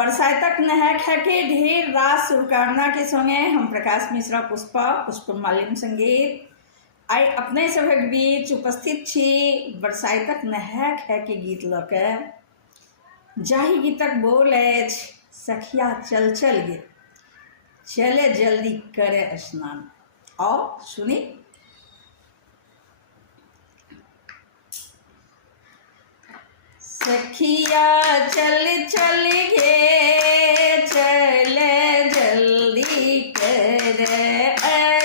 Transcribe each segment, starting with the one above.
बरसातक नहर के ढेर रास शुभकामना के संगे हम प्रकाश मिश्रा पुष्प मालिम संगीत आई अपने सभक बीच उपस्थित छी बरसातक नहर के गीत लऽ के। जाहि गीतक बोल अछि सखिया चल चल गे चले जल्दी करे स्नान। आओ सुनी। सखिया चल चल गे चले जल्दी करे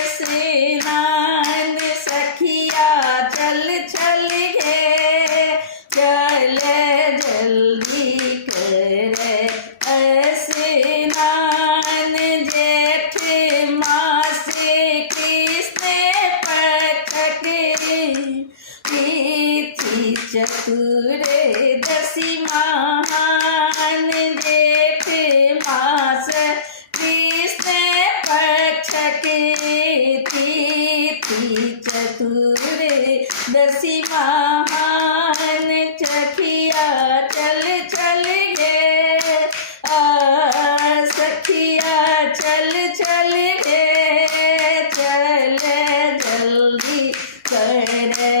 स्नान। सखिया चल चल गे चले जल्दी करे स्नान। जेठ मास कृष्ण पक्ष तिथि चतुर्दशी महान। जेठ मास कृष्ण पक्ष तिथि चतुर्दशी महान। सखिया चल चल गे सखिया चल चल गे चले जल्दी करे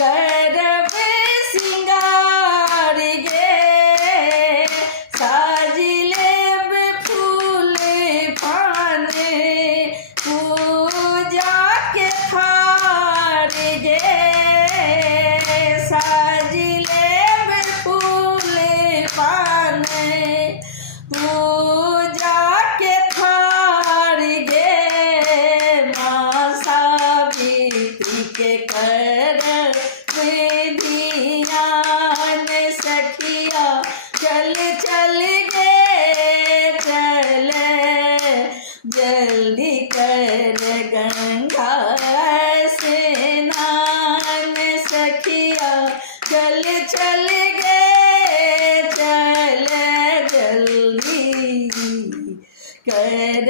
करब सिंगार गे साज लेब फूल पान पूजा के थार गे। साज लेब फूल पान पूजा के थार गे। माँ सावित्री के कर ध्यान। सखिया चल चल गे चले जल्दी कर गंगा स्नान। सखिया चल चल गे चले जल्दी कर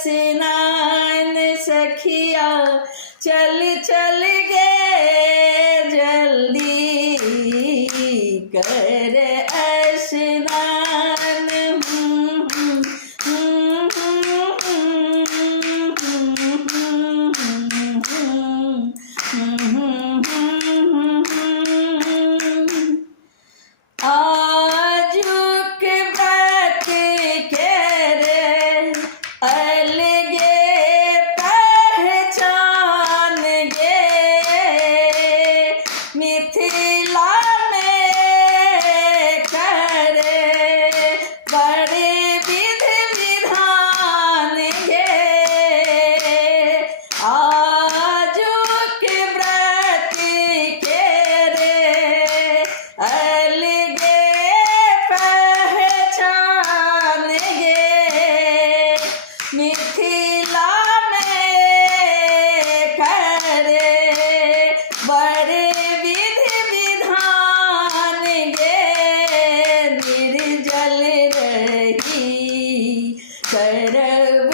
स्नान। सखिया चल चल गे जल्दी कर स्नान। आजुक व्रत के रे अलगे पहचान गे। मिथिला में करे बड़े विधि विधान गे। आजुक व्रत के रे अलगे पहचान गे। मिथिला में करे बड़े विधि विधान गे। निर्जल रही करब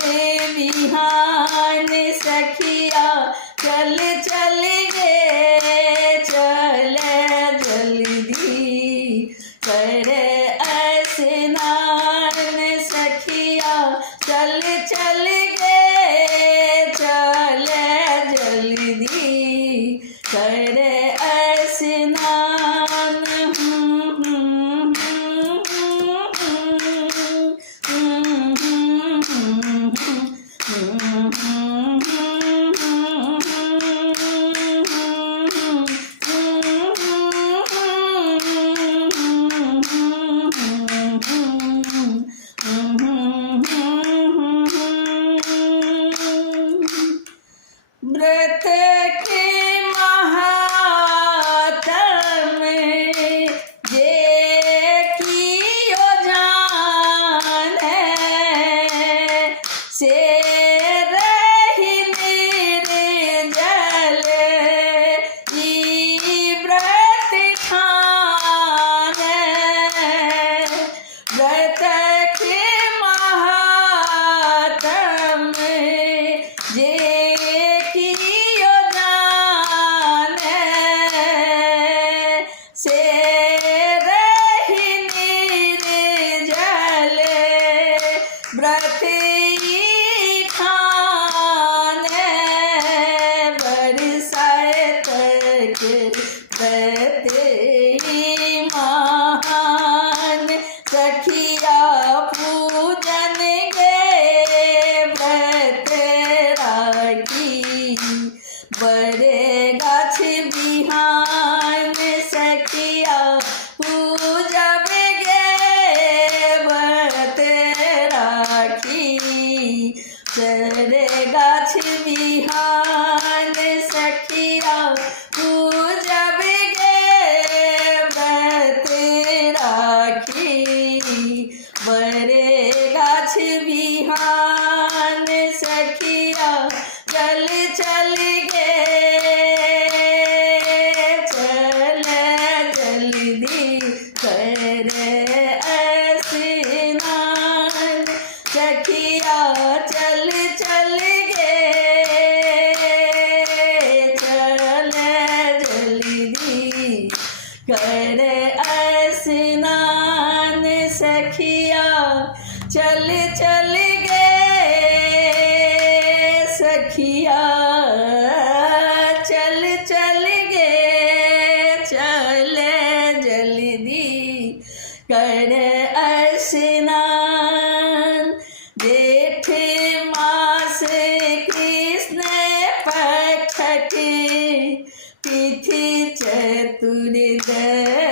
बिहान। सखिया चल चल गे चले जल्दी करे स्नान। सखिया चल चल गे चले जल्दी करे स्नान। व्रत खाने बरसात के व्रत महान सखिया पूजन गे व्रत राखी बड़े गाछ बिहान सखिया पूजब गे व्रत राखी बड़े गाछ बिहान सखिया पूजब गे व्रत राखी बड़े गाछ बिहान सखिया चल चल गे चल जल्दी कर स्नान सखिया चल चल गे चल जल्दी कर स्नान सखिया चल चल गे सखिया चल चल गे चल जल्दी कर स्नान जेठ मास कृष्ण पक्ष की तिथि चतुर्दशी